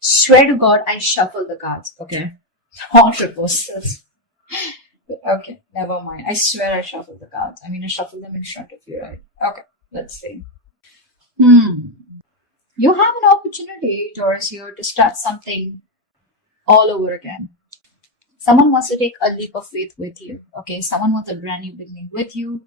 Swear to God, I shuffle the cards. Okay. Not reversals. Okay, never mind. I swear I shuffled the cards. I mean, I shuffled them in front of you, right? Okay, let's see. You have an opportunity, Taurus, here to start something all over again. Someone wants to take a leap of faith with you. Okay, someone wants a brand new beginning with you.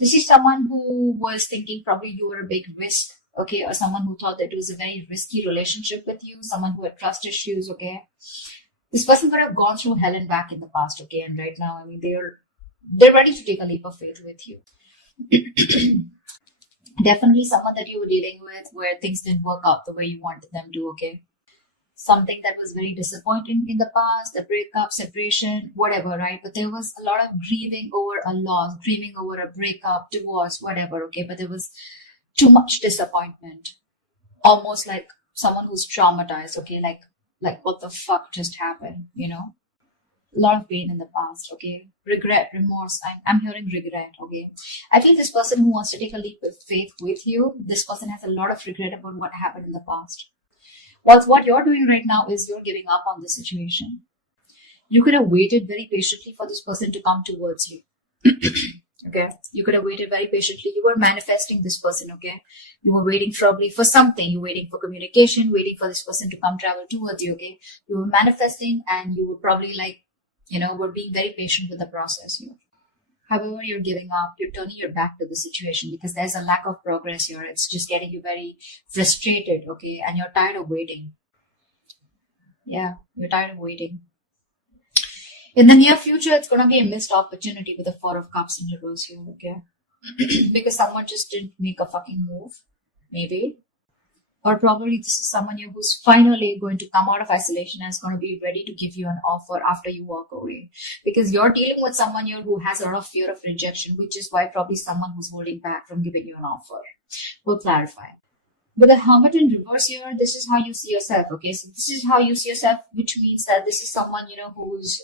This is someone who was thinking probably you were a big risk. Okay, or someone who thought that it was a very risky relationship with you. Someone who had trust issues. Okay. This person could have gone through hell and back in the past, okay? And right now, I mean, they're ready to take a leap of faith with you. Definitely someone that you were dealing with where things didn't work out the way you wanted them to, okay? Something that was very disappointing in the past, a breakup, separation, whatever, right? But there was a lot of grieving over a loss, grieving over a breakup, divorce, whatever, okay? But there was too much disappointment. Almost like someone who's traumatized, okay? Like what the fuck just happened, you know? A lot of pain in the past, okay? Regret, remorse. I'm hearing regret, okay? I feel this person who wants to take a leap of faith with you, this person has a lot of regret about what happened in the past. What you're doing right now is you're giving up on the situation. You could have waited very patiently for this person to come towards you. Okay, you could have waited very patiently. You were manifesting this person, okay? You were waiting probably for something. You were waiting for communication, waiting for this person to come travel towards you, okay? You were manifesting and you were probably were being very patient with the process here. However, you're giving up. You're turning your back to the situation because there's a lack of progress here. It's just getting you very frustrated, okay? And you're tired of waiting. Yeah, you're tired of waiting. In the near future, it's going to be a missed opportunity with the Four of Cups in reverse here, okay? Because someone just didn't make a fucking move, maybe. Or probably this is someone here who's finally going to come out of isolation and is going to be ready to give you an offer after you walk away. Because you're dealing with someone here who has a lot of fear of rejection, which is why probably someone who's holding back from giving you an offer. We'll clarify. With the Hermit in reverse here, this is how you see yourself, okay? So this is how you see yourself, which means that this is someone, who's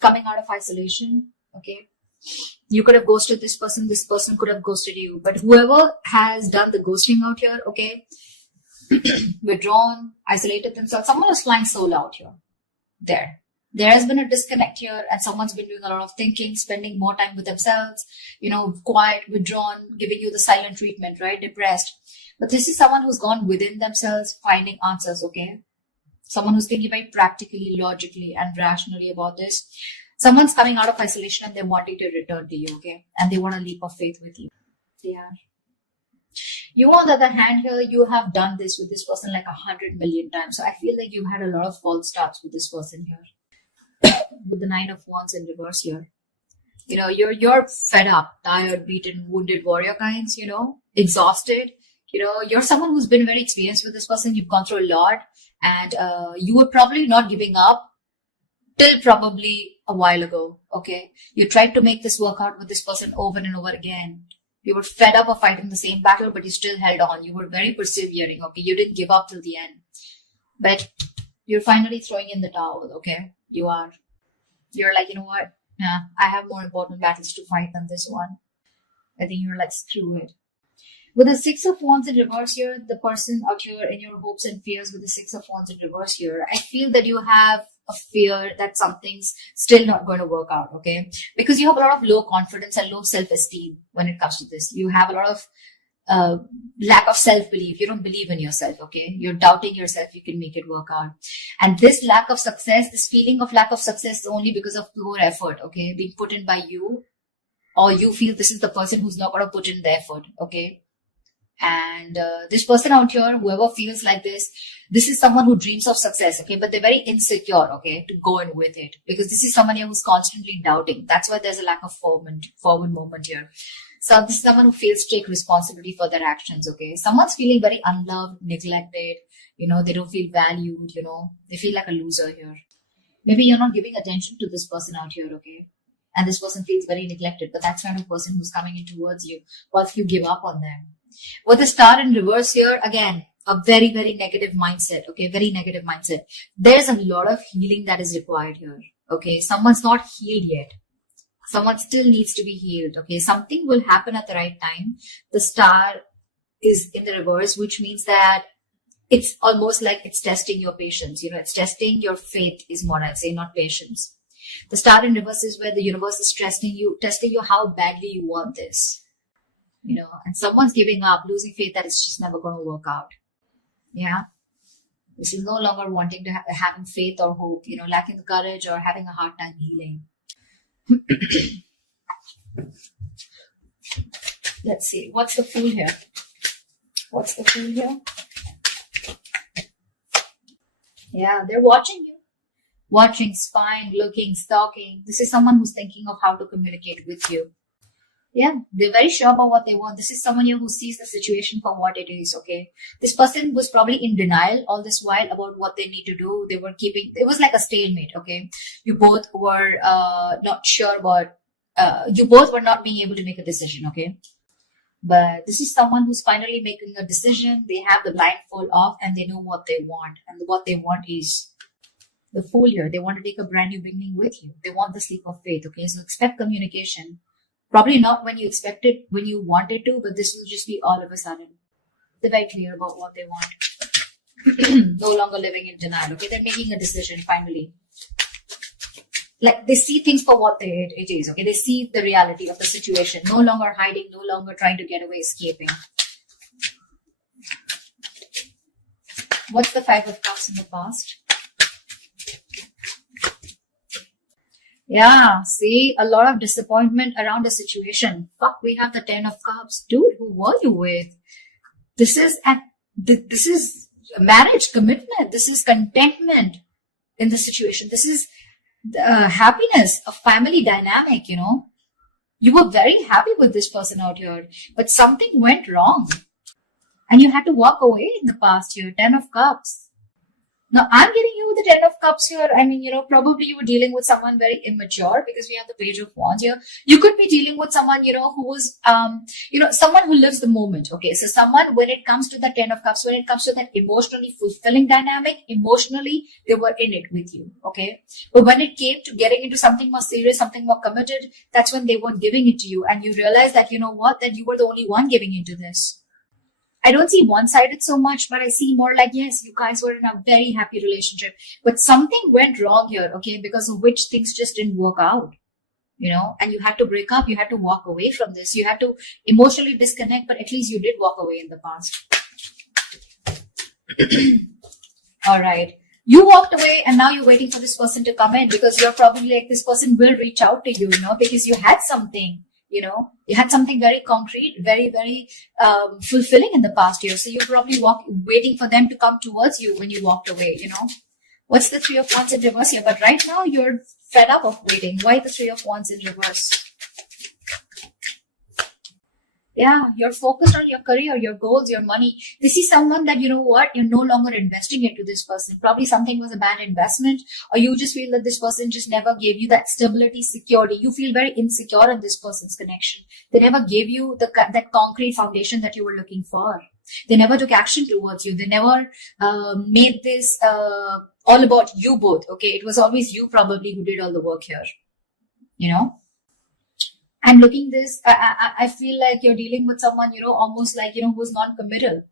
coming out of isolation, okay? You could have ghosted this person could have ghosted you. But whoever has done the ghosting out here, okay, withdrawn, isolated themselves, someone is flying solo out here. There has been a disconnect here and someone's been doing a lot of thinking, spending more time with themselves, quiet, withdrawn, giving you the silent treatment, right? Depressed. But this is someone who's gone within themselves, finding answers, okay? Someone who's thinking very practically, logically, and rationally about this. Someone's coming out of isolation and they're wanting to return to you, okay? And they want a leap of faith with you. Yeah. You, on the other hand, here, you have done this with this person like 100 million times. So I feel like you've had a lot of false starts with this person here. With the Nine of Wands in reverse here. You're fed up, tired, beaten, wounded warrior kinds, exhausted. You're someone who's been very experienced with this person. You've gone through a lot and you were probably not giving up till probably a while ago, okay? You tried to make this work out with this person over and over again. You were fed up of fighting the same battle, but you still held on. You were very persevering, okay? You didn't give up till the end. But you're finally throwing in the towel, okay? You're like, you know what? Nah, I have more important battles to fight than this one. I think you're like, screw it. With the Six of Wands in reverse here, the person out here in your hopes and fears with the Six of Wands in reverse here, I feel that you have a fear that something's still not going to work out, okay? Because you have a lot of low confidence and low self-esteem when it comes to this. You have a lot of lack of self-belief. You don't believe in yourself, okay? You're doubting yourself you can make it work out. And this lack of success, this feeling of lack of success is only because of poor effort, okay? Being put in by you, or you feel this is the person who's not going to put in the effort, okay? And this person out here, whoever feels like this is someone who dreams of success, okay? But they're very insecure, okay, to go in with it. Because this is someone here who's constantly doubting. That's why there's a lack of forward movement here. So this is someone who fails to take responsibility for their actions, okay? Someone's feeling very unloved, neglected, they don't feel valued, they feel like a loser here. Maybe you're not giving attention to this person out here, okay? And this person feels very neglected, but that's kind of person who's coming in towards you. What if you give up on them? With the Star in reverse here, again, a very, very negative mindset, okay? Very negative mindset. There's a lot of healing that is required here, okay? Someone's not healed yet. Someone still needs to be healed, okay? Something will happen at the right time. The Star is in the reverse, which means that it's almost like it's testing your patience. It's testing your faith is what I'd say, not patience. The star in reverse is where the universe is testing you how badly you want this. And someone's giving up, losing faith that it's just never going to work out. Yeah. This is no longer wanting to having faith or hope, lacking the courage or having a hard time healing. Let's see. What's the Fool here? What's the Fool here? Yeah, they're watching you. Watching, spying, looking, stalking. This is someone who's thinking of how to communicate with you. Yeah, they're very sure about what they want. This is someone here who sees the situation for what it is, okay? This person was probably in denial all this while about what they need to do. It was like a stalemate, okay? You both were not sure about, you both were not being able to make a decision, okay? But this is someone who's finally making a decision. They have the blindfold off and they know what they want. And what they want is the Fool here. They want to take a brand new beginning with you. They want the sleep of faith, okay? So expect communication. Probably not when you expect it, when you want it to, but this will just be all of a sudden. They're very clear about what they want. No longer living in denial, okay? They're making a decision finally. Like they see things for what it is, okay? They see the reality of the situation. No longer hiding, no longer trying to get away, escaping. What's the Five of Cups in the past? Yeah, see, a lot of disappointment around the situation. Fuck, we have the 10 of Cups. Dude, who were you with? This is marriage, commitment. This is contentment in the situation. This is happiness, a family dynamic, You were very happy with this person out here, but something went wrong. And you had to walk away in the past year. 10 of Cups. Now, I'm getting you the 10 of Cups here. I mean, probably you were dealing with someone very immature because we have the Page of Wands here. You could be dealing with someone, who was, someone who lives the moment. Okay. So someone, when it comes to the 10 of Cups, when it comes to that emotionally fulfilling dynamic, emotionally, they were in it with you. Okay. But when it came to getting into something more serious, something more committed, that's when they weren't giving it to you. And you realize that, that you were the only one giving into this. I don't see one-sided so much, but I see more like, yes, you guys were in a very happy relationship, but something went wrong here, okay, because of which things just didn't work out, and you had to break up, you had to walk away from this, you had to emotionally disconnect, but at least you did walk away in the past. All right. You walked away and now you're waiting for this person to come in because you're probably like, this person will reach out to you, because you had something. You had something very concrete, very, very fulfilling in the past year. So you're probably waiting for them to come towards you when you walked away, What's the Three of Wands in reverse here? But right now you're fed up of waiting. Why the Three of Wands in reverse? Yeah, you're focused on your career, your goals, your money. This is someone that, you're no longer investing into this person. Probably something was a bad investment, or you just feel that this person just never gave you that stability, security. You feel very insecure in this person's connection. They never gave you that concrete foundation that you were looking for. They never took action towards you. They never made this all about you both. Okay, it was always you probably who did all the work here. And looking this, I feel like you're dealing with someone, almost like, who's non-committal,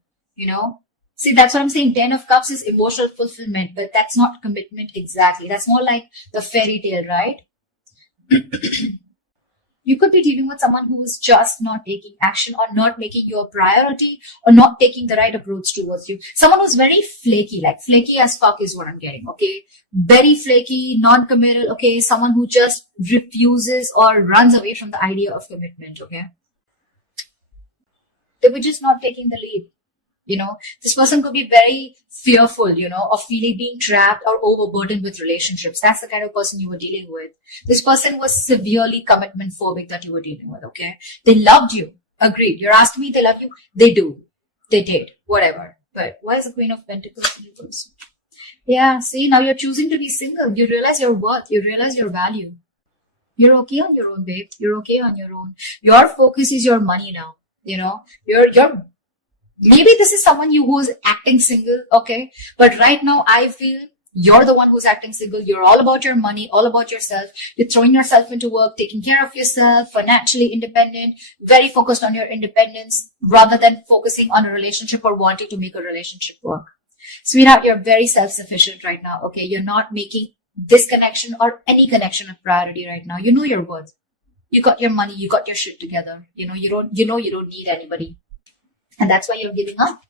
See, that's what I'm saying. 10 of Cups is emotional fulfillment, but that's not commitment exactly. That's more like the fairy tale, right? You could be dealing with someone who is just not taking action or not making you a priority or not taking the right approach towards you. Someone who's very flaky, like flaky as fuck is what I'm getting, okay? Very flaky, non-committal, okay? Someone who just refuses or runs away from the idea of commitment, okay? They were just not taking the lead. This person could be very fearful, of feeling being trapped or overburdened with relationships. That's the kind of person you were dealing with. This person was severely commitment phobic that you were dealing with, okay? They loved you. Agreed. You're asking me they love you? They do. They did. Whatever. But why is the Queen of Pentacles in reverse? Yeah, see, now you're choosing to be single. You realize your worth. You realize your value. You're okay on your own, babe. You're okay on your own. Your focus is your money now. You're maybe this is someone who's acting single, okay? But right now, I feel you're the one who's acting single. You're all about your money, all about yourself. You're throwing yourself into work, taking care of yourself, financially independent, very focused on your independence rather than focusing on a relationship or wanting to make a relationship work. Sweetheart, you're very self-sufficient right now. Okay. You're not making this connection or any connection a priority right now. You know your worth. You got your money. You got your shit together. You know, you don't need anybody. And that's why you're giving up.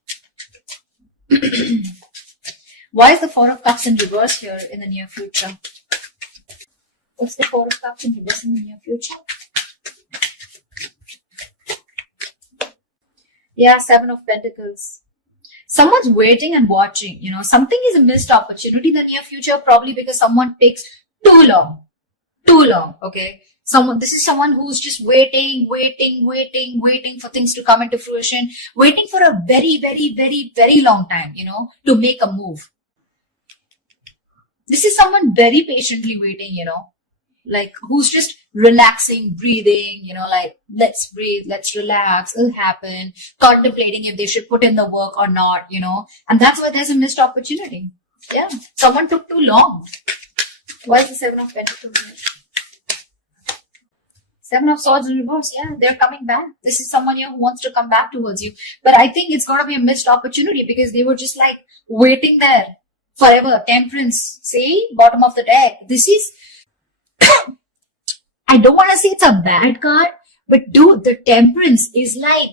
Why is the Four of Cups in reverse here in the near future? What's the Four of Cups in reverse in the near future? Yeah, Seven of Pentacles. Someone's waiting and watching, you know, something is a missed opportunity in the near future, probably because someone takes too long, okay? This is someone who's just waiting for things to come into fruition, waiting for a very, very, very, very long time, you know, to make a move. This is someone very patiently waiting, you know, like who's just relaxing, breathing, you know, like let's breathe, let's relax, it'll happen, contemplating if they should put in the work or not, you know, and that's why there's a missed opportunity. Yeah, someone took too long. Why is the Seven of Pentacles here? Seven of Swords in reverse. Yeah, they're coming back. This is someone here who wants to come back towards you, but I think it's gotta be a missed opportunity because they were just like waiting there forever. Temperance, see, bottom of the deck. This is I don't want to say it's a bad card, but dude, the Temperance is like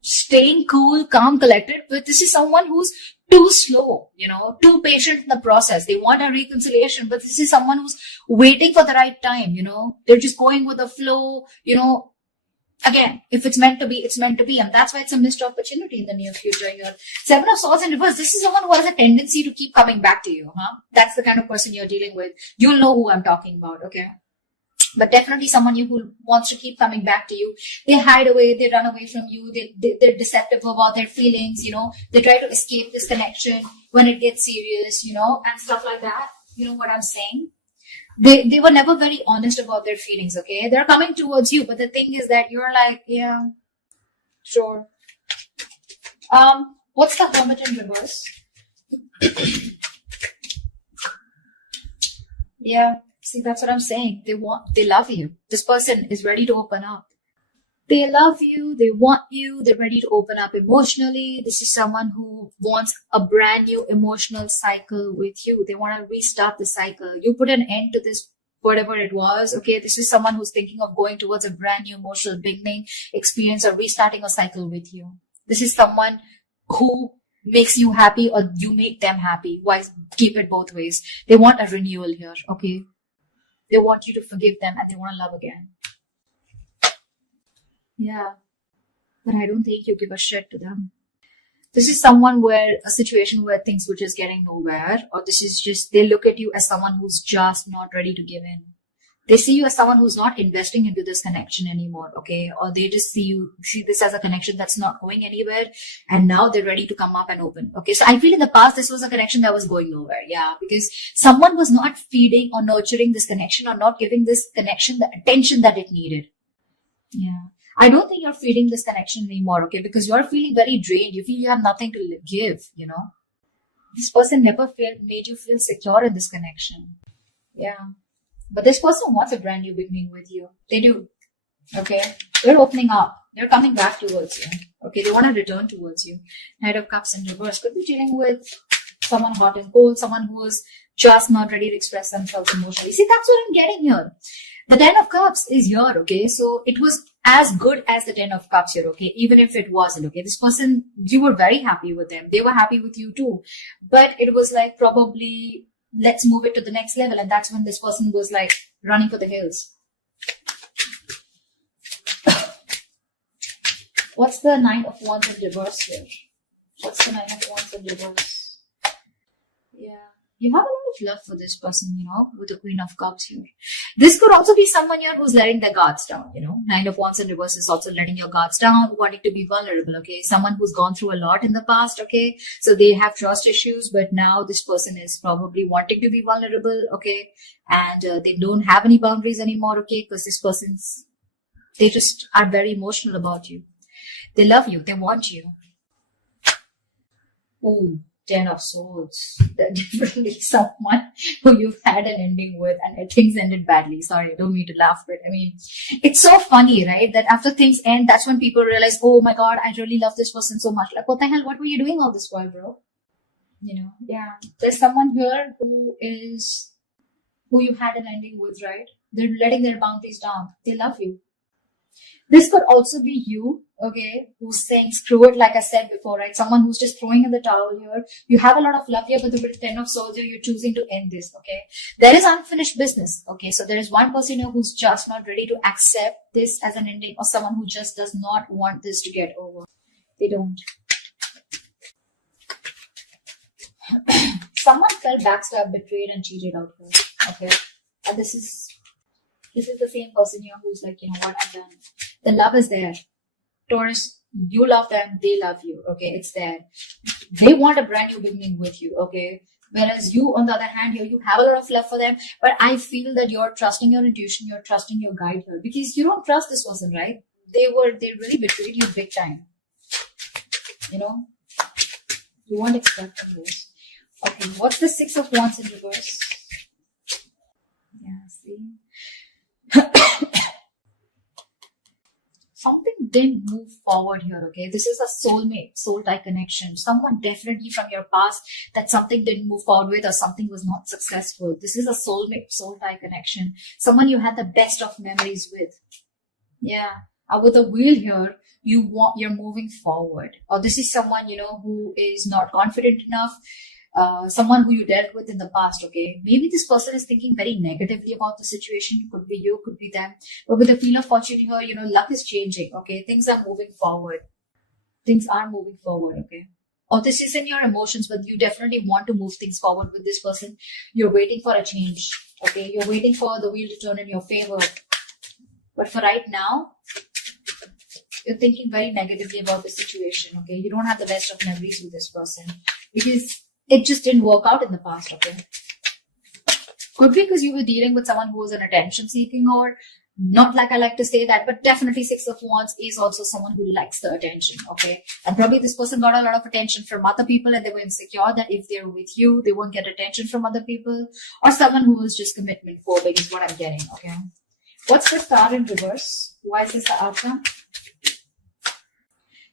staying cool, calm, collected. But this is someone who's too slow, you know, too patient in the process. They want a reconciliation, but this is someone who's waiting for the right time, you know. They're just going with the flow, you know. Again, if it's meant to be, it's meant to be. And that's why it's a missed opportunity in the near future here. Seven of Swords in reverse. This is someone who has a tendency to keep coming back to you, huh? That's the kind of person you're dealing with. You'll know who I'm talking about, okay? But definitely someone who wants to keep coming back to you. They hide away, they run away from you, they're deceptive about their feelings, you know. They try to escape this connection when it gets serious, you know, and stuff like that. You know what I'm saying? They were never very honest about their feelings, okay? They're coming towards you, but the thing is that you're like, yeah, sure. What's the Hermit in reverse? Yeah. See, that's what I'm saying. They love you. This person is ready to open up. They love you. They want you. They're ready to open up emotionally. This is someone who wants a brand new emotional cycle with you. They want to restart the cycle. You put an end to this, whatever it was. Okay. This is someone who's thinking of going towards a brand new emotional beginning experience or restarting a cycle with you. This is someone who makes you happy or you make them happy. Why keep it both ways? They want a renewal here. Okay. They want you to forgive them and they want to love again. Yeah. But I don't think you give a shit to them. This is someone where a situation where things were just getting nowhere, or this is just, they look at you as someone who's just not ready to give in. They see you as someone who's not investing into this connection anymore, okay? Or they just see this as a connection that's not going anywhere, and now they're ready to come up and open, okay? So I feel in the past, this was a connection that was going nowhere, yeah, because someone was not feeding or nurturing this connection or not giving this connection the attention that it needed. Yeah. I don't think you're feeding this connection anymore, okay? Because you're feeling very drained. You feel you have nothing to give, you know? This person never made you feel secure in this connection. Yeah. But this person wants a brand new beginning with you. They do. Okay. They're opening up. They're coming back towards you. Okay. They want to return towards you. Knight of Cups in reverse. Could be dealing with someone hot and cold, someone who is just not ready to express themselves emotionally. See, that's what I'm getting here. The Ten of Cups is here. Okay. So it was as good as the Ten of Cups here. Okay. Even if it wasn't. Okay. This person, you were very happy with them. They were happy with you too. But it was like probably, let's move it to the next level. And that's when this person was like running for the hills. What's the Nine of Wands in reverse here? What's the Nine of Wands in reverse? Yeah. You have a lot of love for this person, you know, with the Queen of Cups here. This could also be someone here who's letting their guards down, you know. Nine of Wands in reverse is also letting your guards down, wanting to be vulnerable, okay. Someone who's gone through a lot in the past, okay. So they have trust issues, but now this person is probably wanting to be vulnerable, okay. And they don't have any boundaries anymore, okay, because this person's, they just are very emotional about you. They love you. They want you. Ooh. Ten of Swords. They're definitely someone who you've had an ending with and things ended badly. Sorry, I don't mean to laugh, but I mean, it's so funny, right? That after things end, that's when people realize, oh my God, I really love this person so much. Like, what the hell? What were you doing all this while, bro? Yeah. There's someone here who you had an ending with, right? They're letting their boundaries down. They love you. This could also be you, okay, who's saying screw it, like I said before, right? Someone who's just throwing in the towel here. You have a lot of love here, but with 10 of swords here, you're choosing to end this, okay? There is unfinished business, okay? So there is one person here who's just not ready to accept this as an ending, or someone who just does not want this to get over. They don't. Someone felt backstabbed, betrayed, and cheated out here, okay? And this is the same person here who's like, you know what, I'm done. The love is there. Taurus, you love them, they love you, okay? It's there. They want a brand new beginning with you, okay? Whereas you, on the other hand, here, you have a lot of love for them, but I feel that you're trusting your intuition, you're trusting your guide here, because you don't trust this person, right? They really betrayed you big time. You know? You won't expect from this. Okay, what's the Six of Wands in reverse? Yeah, see? Something didn't move forward here, okay? This is a soulmate, soul-tie connection. Someone definitely from your past that something didn't move forward with, or something was not successful. This is a soulmate, soul-tie connection. Someone you had the best of memories with. Yeah. With a wheel here, you're moving forward. Or this is someone, who is not confident enough. Someone who you dealt with in the past, okay? Maybe this person is thinking very negatively about the situation. Could be you, could be them. But with the Wheel of Fortune here, luck is changing, okay? Things are moving forward. Things are moving forward, okay? Or this is in your emotions, but you definitely want to move things forward with this person. You're waiting for a change, okay? You're waiting for the wheel to turn in your favor. But for right now, you're thinking very negatively about the situation, okay? You don't have the best of memories with this person because it just didn't work out in the past, okay? Could be because you were dealing with someone who was an attention-seeking, or not like I like to say that, but definitely Six of Wands is also someone who likes the attention, okay? And probably this person got a lot of attention from other people and they were insecure that if they're with you, they won't get attention from other people, or someone who was just commitment phobic is what I'm getting, okay? What's the Star in reverse? Why is this the outcome?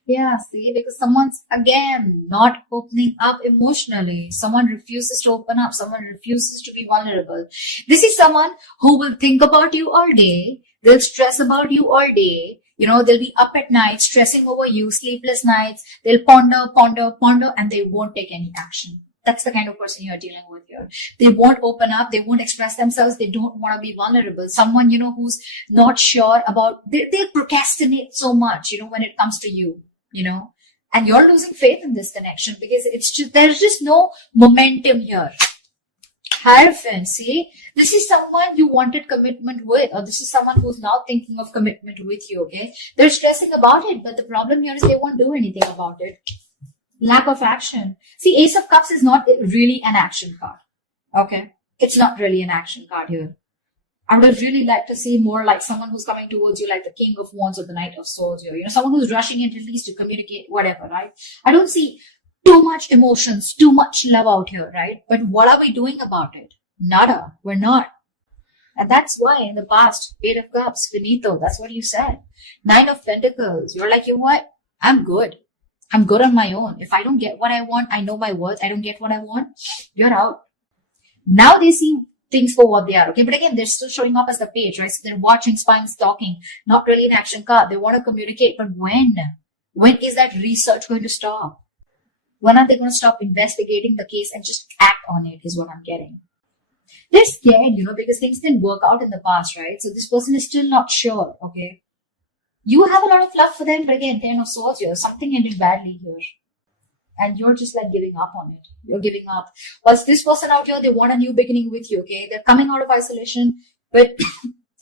Yeah, see, because someone's, again, not opening up emotionally. Someone refuses to open up. Someone refuses to be vulnerable. This is someone who will think about you all day. They'll stress about you all day. They'll be up at night, stressing over you, sleepless nights. They'll ponder, and they won't take any action. That's the kind of person you're dealing with here. They won't open up. They won't express themselves. They don't want to be vulnerable. Someone, who's not sure about, they procrastinate so much, when it comes to you. And you're losing faith in this connection because there's just no momentum here. Hierophant, see, this is someone you wanted commitment with, or this is someone who's now thinking of commitment with you, okay? They're stressing about it, but the problem here is they won't do anything about it. Lack of action. See, Ace of Cups is not really an action card, okay? It's not really an action card here. I would have really liked to see more like someone who's coming towards you like the King of Wands or the Knight of Swords here. Someone who's rushing in at least to communicate, whatever, right? I don't see too much emotions, too much love out here, right? But what are we doing about it? Nada. We're not. And that's why in the past, 8 of Cups, finito, that's what you said. 9 of Pentacles, you're like, you know what? I'm good. I'm good on my own. If I don't get what I want, I know my worth. I don't get what I want, you're out. Now they see things for what they are, okay? But again, they're still showing up as the page, right? So they're watching, spying, stalking, not really an action card. They want to communicate, but when? When is that research going to stop? When are they going to stop investigating the case and just act on it is what I'm getting. They're scared, because things didn't work out in the past, right? So this person is still not sure, okay? You have a lot of love for them, but again, 10 of Swords here. Something ended badly here. And you're just like giving up on it. You're giving up. Whilst this person out here, they want a new beginning with you, okay? They're coming out of isolation, but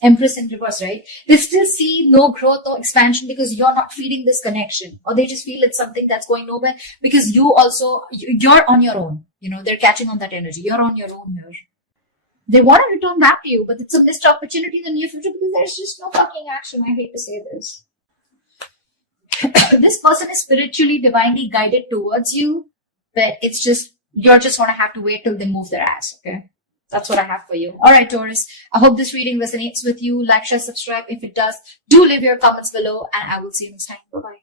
Empress in reverse, right? They still see no growth, no expansion because you're not feeding this connection. Or they just feel it's something that's going nowhere because you're on your own. They're catching on that energy. You're on your own here. They want to return back to you, but it's a missed opportunity in the near future because there's just no fucking action. I hate to say this. This person is spiritually, divinely guided towards you, but you're just going to have to wait till they move their ass, okay? That's what I have for you. All right, Taurus. I hope this reading resonates with you. Like, share, subscribe. If it does, do leave your comments below, and I will see you next time. Bye-bye.